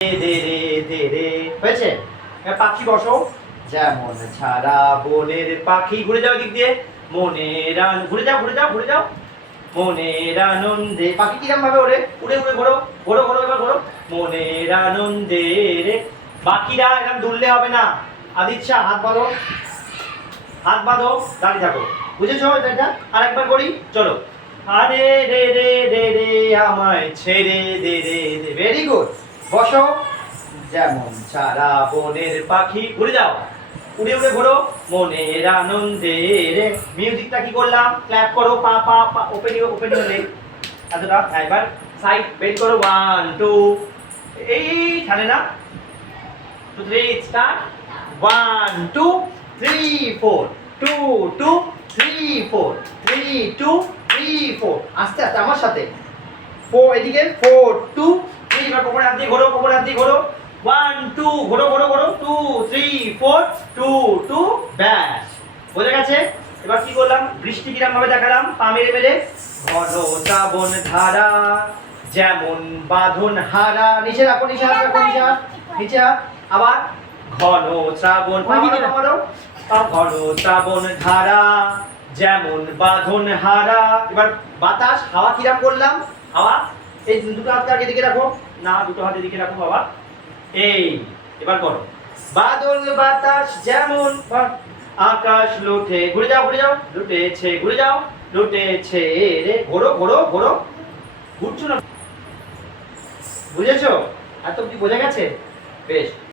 দে রে দে রে হয়েছে। পাখি বসো, যেমন ছাড়া বনের পাখি, ঘুরে যাও দিক দিয়ে, মনের ঘুরে যাও ঘুরে যাও ঘুরে যাও, মনের আনন্দে পাখি কিরম ভাবে ওরে, উড়ে উড়ে ঘোরো ঘোরো ঘোরো, এবার ঘোরো, মনের আনন্দে রে। বাকিরা এরকম দুললে হবে না। আদিচ্ছা হাত বাঁধো, হাত বাঁধো, দাঁড়িয়ে থাকো, বুঝেছো এটা? আর একবার করি, চলো। আরে রে রে রে রে আমায় ছেড়ে দে রে দে, ভেরি গুড। বসো, যেমন ছাড়া বনের পাখি, ঘুরে যাও, উড়ে উড়ে ঘোরো, মনের আনন্দে রে। মিউজিকটা কি করলাম? ক্ল্যাপ করো, পা পা পা, ওপেন ইউর লেগ, এতটা। এবার সাইড বেন্ড করো, 1 2, এই ছাড়ে না, 2 3 স্টার্ট, 1 2 3 4, 2 2 3 4, 3 2 3 4, আস্তে আস্তে আমার সাথে, 4 এদিকে, 4 2 3, এবার কোমরে হাত দিয়ে ঘোরো, কোমরে হাত দিয়ে ঘোরো, 1 2, ঘোরো ঘোরো ঘোরো, 2 3 4, 2 2, ব্যাস, বোঝা গেছে? এবার কি করলাম? বৃষ্টি কিরম ভাবে দেখালাম, পা মেরে মেরে, ঘন শ্রাবণ ধারা, যেমন বাঁধন হারা, নিচে রাখো, নিচে হাত রাখো, নিচে হাত, নিচে হাত, আবার ঘন শ্রাবণ, ঘন শ্রাবণ ধারা, যেমন বাঁধন হারা। এবার বাতাস, হাওয়া কিরম করলাম? হাওয়া, এই দুটো হাত এদিকে রাখো, না দুটো হাত এদিকে রাখো বাবা, এই, এবার করো, বাদল বাতাস যেমন আকাশ লুঠে, ঘুরে যাও ঘুরে যাও, লুটেছে, ঘুরে যাও, লুটেছে রে, ঘোরো ঘোরো ঘোরো, ঘুরছো না, বুঝেছো? এত কি বোঝা গেছে? বেশ।